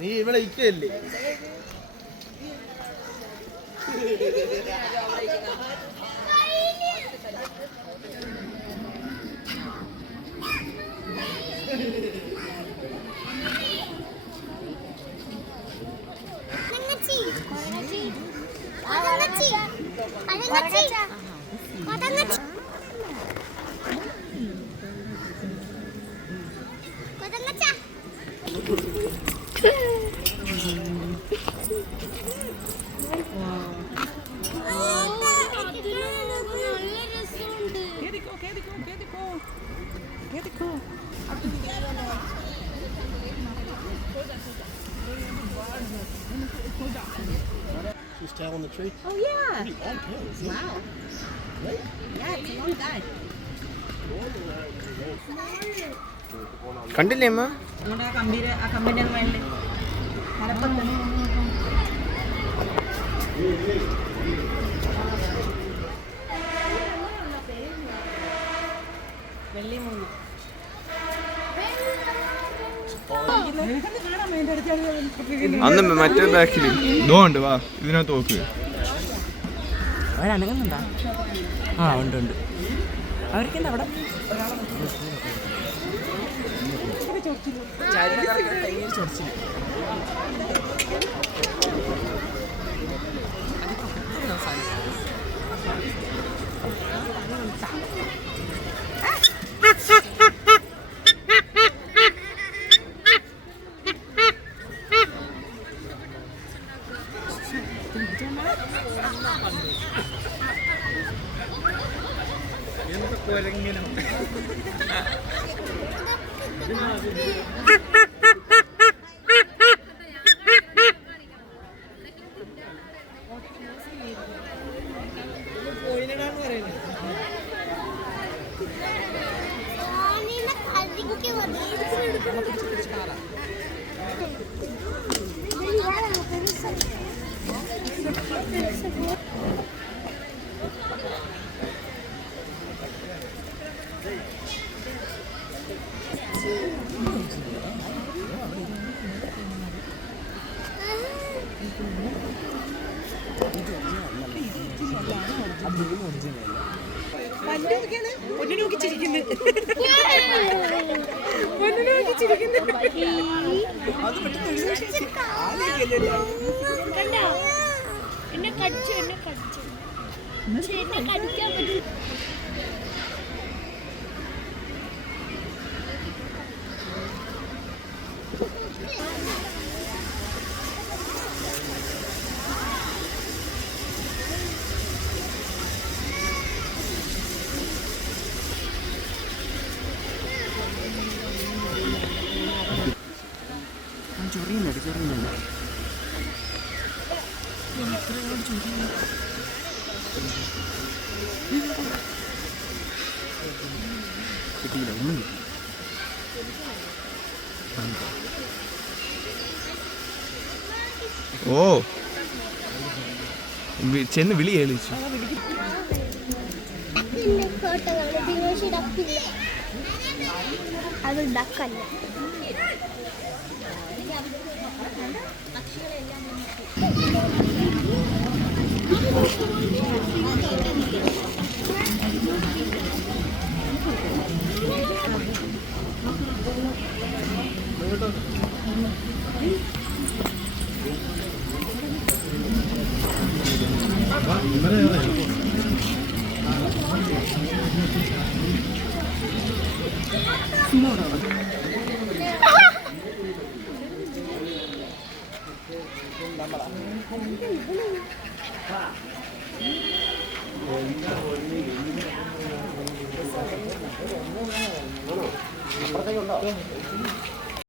നീ ഇവിടെ ഇക്കല്ലേ She's telling the tree. Oh yeah. Pretty long tails. Wow. Right? Yeah, it's a long guy. കണ്ടില്ലേ അമ്മ? നമ്മുടെ ആ കമ്പിന്റെ മേളില് മരപ്പത്ത് വെള്ളി മൂന്ന് അന്ന് മറ്റേ ബാക്കിൽ ഇതുകൊണ്ട് വാ ഇതിനകത്ത് നോക്ക്. അവരനങ്ങുന്നുണ്ടാ? ആ ഉണ്ട് ഉണ്ട്. അവർക്കെന്താ അവിടെ ചൊറിച്ചില്ല. എന്നെ കടിച്ചു കടിക്കാൻ പറ്റും. ചൊറിയുന്നുണ്ട്. കിട്ടിയില്ല, ഒന്നും കിട്ടി. ഓ ചെന്ന് വിളി കേളിച്ചു. അത് ഡക്കല്ല. അപ്പുറത്തേക്കുണ്ടോ?